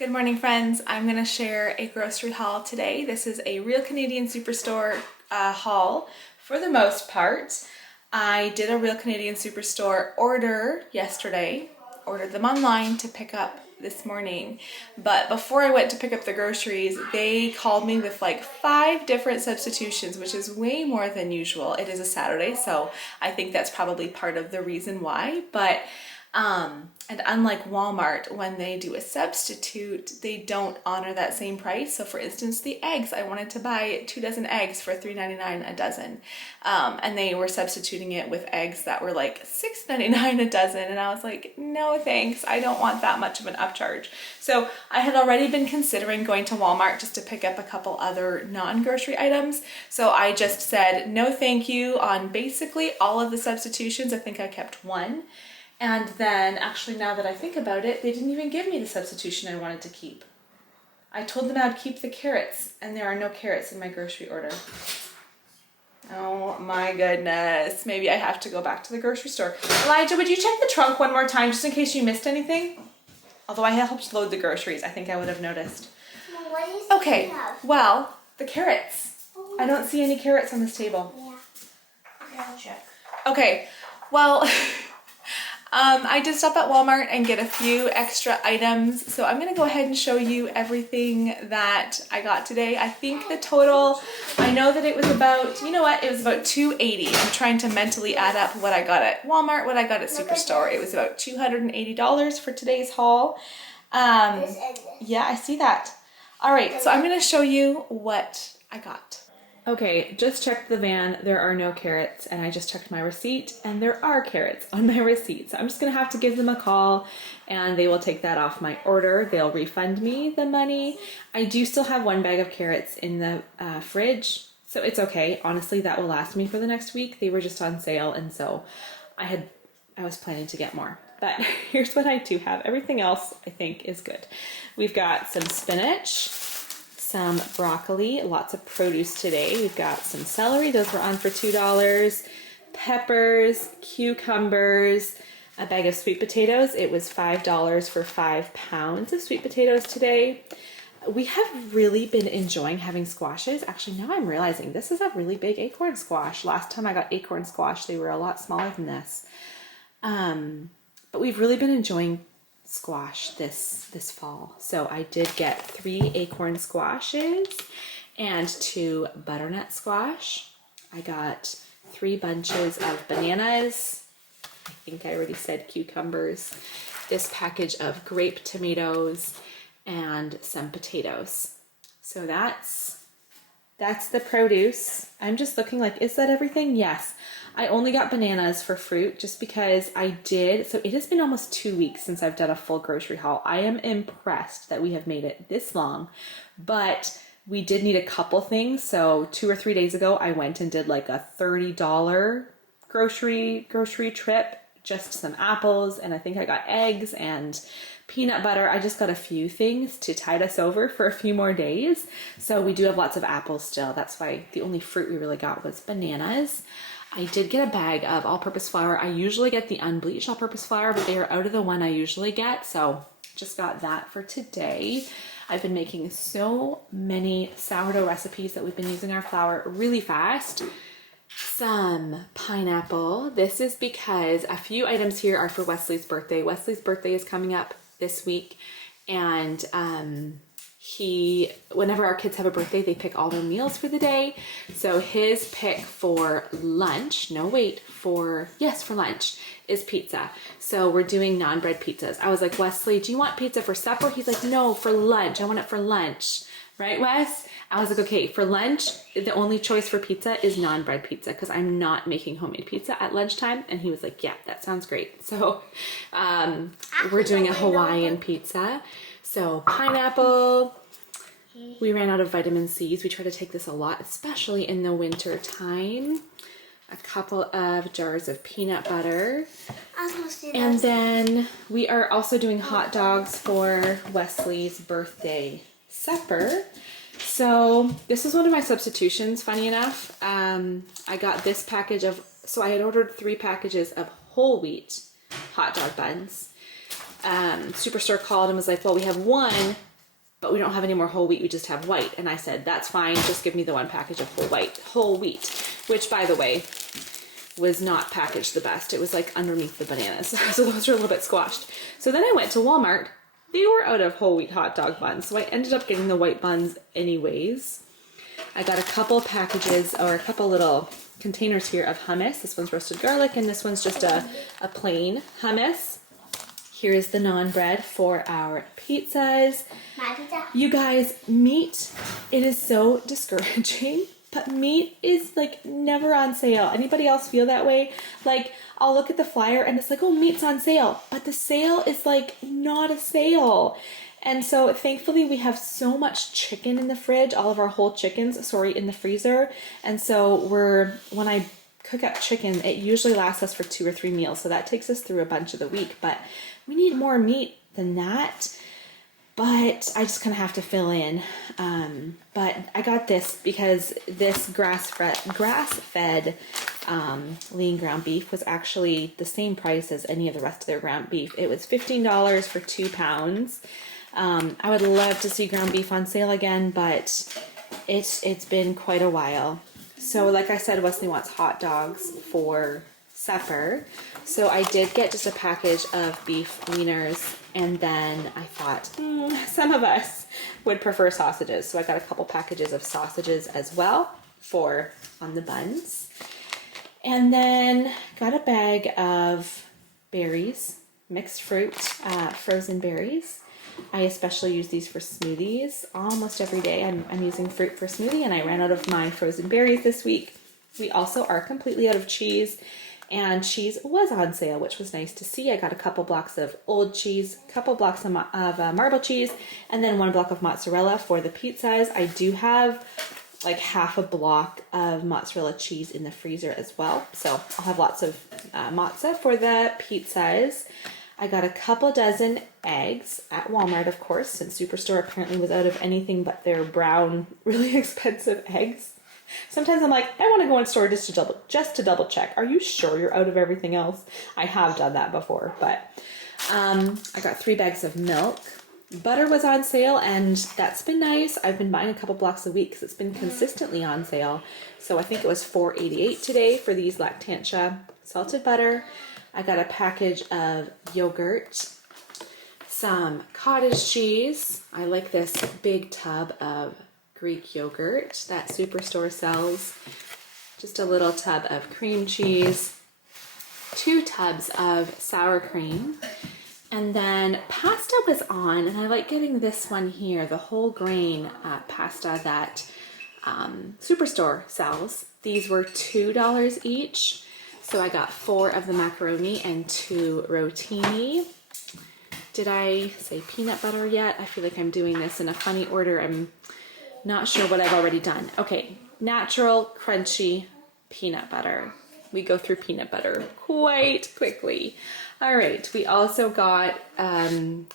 Good morning, friends. I'm going to share a grocery haul today. This is a Real Canadian Superstore haul for the most part. I did a Real Canadian Superstore order yesterday, ordered them online to pick up this morning. But before I went to pick up the groceries, they called me with like 5 different substitutions, which is way more than usual. It is a Saturday, so I think that's probably part of the reason why. But and unlike Walmart, when they do a substitute, they don't honor that same price. So for instance, the eggs, I wanted to buy 2 dozen eggs for $3.99 a dozen. And they were substituting it with eggs that were like $6.99 a dozen. And I was like, no thanks, I don't want that much of an upcharge. So I had already been considering going to Walmart just to pick up a couple other non-grocery items. So I just said no thank you on basically all of the substitutions. I think I kept one. And then, actually, now that I think about it, they didn't even give me the substitution I wanted to keep. I told them I'd keep the carrots, and there are no carrots in my grocery order. Oh my goodness. Maybe I have to go back to the grocery store. Elijah, would you check the trunk one more time, just in case you missed anything? Although I helped load the groceries, I think I would have noticed. Well, what is okay, well, the carrots. I don't see any carrots on this table. Yeah, I'll check. Okay, well... I did stop at Walmart and get a few extra items, so I'm going to go ahead and show you everything that I got today. I think the total, I know that it was about, you know what, it was about $280. I'm trying to mentally add up what I got at Walmart, what I got at Superstore. It was about $280 for today's haul. Yeah, I see that. All right, so I'm going to show you what I got. Okay, just checked the van. There are no carrots, and I just checked my receipt, and there are carrots on my receipt. So I'm just gonna have to give them a call, and they will take that off my order. They'll refund me the money. I do still have 1 bag of carrots in the fridge, so it's okay. Honestly, that will last me for the next week. They were just on sale, and so I was planning to get more. But here's what I do have. Everything else I think is good. We've got some spinach, some broccoli, lots of produce today. We've got some celery, those were on for $2, peppers, cucumbers, a bag of sweet potatoes. It was $5 for 5 pounds of sweet potatoes today. We have really been enjoying having squashes. Actually, now I'm realizing this is a really big acorn squash. Last time I got acorn squash, they were a lot smaller than this. But we've really been enjoying squash this fall. So I did get 3 acorn squashes and 2 butternut squash. I got 3 bunches of bananas. I think I already said cucumbers. This package of grape tomatoes and some potatoes. So that's the produce. I'm just looking like, is that everything? Yes. I only got bananas for fruit just because I did. So it has been almost 2 weeks since I've done a full grocery haul. I am impressed that we have made it this long, but we did need a couple things. So 2 or 3 days ago, I went and did like a $30 grocery trip, just some apples. And I think I got eggs and peanut butter. I just got a few things to tide us over for a few more days. So we do have lots of apples still. That's why the only fruit we really got was bananas. I did get a bag of all-purpose flour. I usually get the unbleached all-purpose flour, but they are out of the one I usually get, so just got that for today. I've been making so many sourdough recipes that we've been using our flour really fast. Some pineapple. This is because a few items here are for Wesley's birthday. Wesley's birthday is coming up this week, and whenever our kids have a birthday, they pick all their meals for the day. So his pick for lunch, for lunch is pizza. So we're doing non-bread pizzas. I was like, Wesley, do you want pizza for supper? He's like, no, for lunch. I want it for lunch. Right, Wes? I was like, okay, for lunch, the only choice for pizza is non-bread pizza because I'm not making homemade pizza at lunchtime. And he was like, yeah, that sounds great. So we're doing a Hawaiian pizza. So pineapple. We ran out of vitamin C's. We try to take this a lot, especially in the winter time. A couple of jars of peanut butter. And then we are also doing hot dogs for Wesley's birthday supper. So this is one of my substitutions, funny enough. I got this package of, so I had ordered 3 packages of whole wheat hot dog buns. Superstore called and was like, well, we have one but we don't have any more whole wheat, we just have white. And I said, that's fine, just give me the one package of whole wheat, which by the way, was not packaged the best. It was like underneath the bananas. So those are a little bit squashed. So then I went to Walmart. They were out of whole wheat hot dog buns. So I ended up getting the white buns anyways. I got a couple packages or a couple little containers here of hummus. This one's roasted garlic and this one's just a plain hummus. Here's the naan bread for our pizzas. My pizza. You guys, meat, it is so discouraging, but meat is like never on sale. Anybody else feel that way? Like I'll look at the flyer and it's like, oh, meat's on sale, but the sale is like not a sale. And so thankfully we have so much chicken in the fridge, all of our whole chickens, in the freezer. And so when I cook up chicken, it usually lasts us for 2 or 3 meals. So that takes us through a bunch of the week, but we need more meat than that. But I just kind of have to fill in. But I got this because this grass-fed lean ground beef was actually the same price as any of the rest of their ground beef. It was $15 for 2 pounds. I would love to see ground beef on sale again, but it's been quite a while. So like I said, Wesley wants hot dogs for supper. So I did get just a package of beef wieners, and then I thought some of us would prefer sausages. So I got a couple packages of sausages as well for on the buns. And then got a bag of berries, mixed fruit, frozen berries. I especially use these for smoothies almost every day. I'm using fruit for smoothie, and I ran out of my frozen berries this week. We also are completely out of cheese, and cheese was on sale, which was nice to see. I got a couple blocks of old cheese, a couple blocks of marble cheese, and then 1 block of mozzarella for the pizzas. I do have like half a block of mozzarella cheese in the freezer as well. So I'll have lots of mozza for the pizzas. I got a couple dozen eggs at Walmart, of course, since Superstore apparently was out of anything but their brown, really expensive eggs. Sometimes I'm like, I want to go in store just to double check. Are you sure you're out of everything else? I have done that before, but I got 3 bags of milk. Butter was on sale, and that's been nice. I've been buying a couple blocks a week because it's been consistently on sale. So I think it was $4.88 today for these Lactantia salted butter. I got a package of yogurt, some cottage cheese. I like this big tub of Greek yogurt that Superstore sells. Just a little tub of cream cheese, 2 tubs of sour cream, and then pasta was on, and I like getting this one here, the whole grain pasta that Superstore sells. These were $2 each. So I got 4 of the macaroni and 2 rotini. Did I say peanut butter yet? I feel like I'm doing this in a funny order. I'm not sure what I've already done. Okay, natural, crunchy peanut butter. We go through peanut butter quite quickly. All right, we also got 2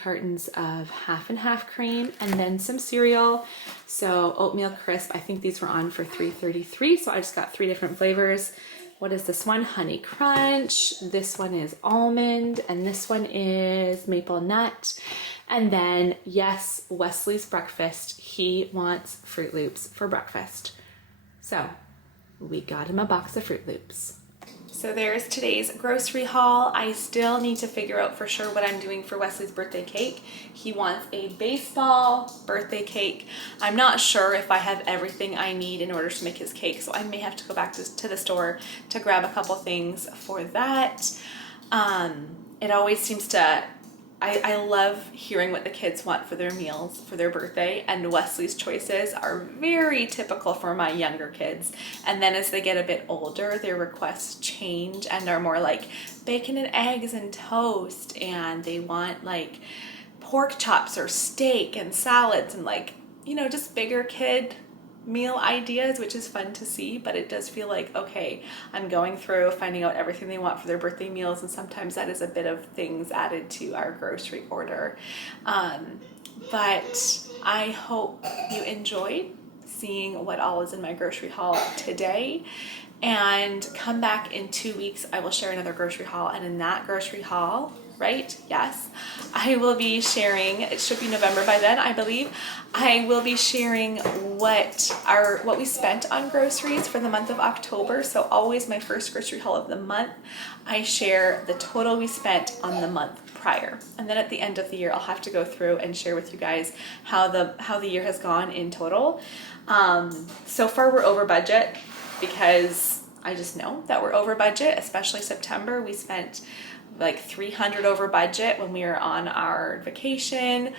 cartons of half and half cream, and then some cereal. So oatmeal crisp, I think these were on for $3.33, so I just got 3 different flavors. What is this one? Honey Crunch. This one is almond, and this one is maple nut. And then, yes, Wesley's breakfast. He wants Fruit Loops for breakfast. So we got him a box of Fruit Loops. So there's today's grocery haul. I still need to figure out for sure what I'm doing for Wesley's birthday cake. He wants a baseball birthday cake. I'm not sure if I have everything I need in order to make his cake, so I may have to go back to the store to grab a couple things for that. It always seems to... I love hearing what the kids want for their meals for their birthday, and Wesley's choices are very typical for my younger kids. And then as they get a bit older, their requests change and are more like bacon and eggs and toast, and they want like pork chops or steak and salads and like, you know, just bigger kid meal ideas, which is fun to see. But it does feel like, okay, I'm going through finding out everything they want for their birthday meals, and sometimes that is a bit of things added to our grocery order. But I hope you enjoyed seeing what all is in my grocery haul today, and come back in 2 weeks. I will share another grocery haul, and in that grocery haul right? Yes. I will be sharing, it should be November by then, I believe. I will be sharing what we spent on groceries for the month of October. So always my first grocery haul of the month, I share the total we spent on the month prior. And then at the end of the year, I'll have to go through and share with you guys how the year has gone in total. So far we're over budget because I just know that we're over budget, especially September. We spent like $300 over budget when we were on our vacation.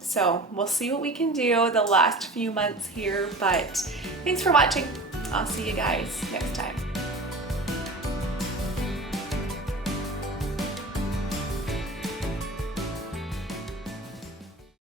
So we'll see what we can do the last few months here, but thanks for watching. I'll see you guys next time.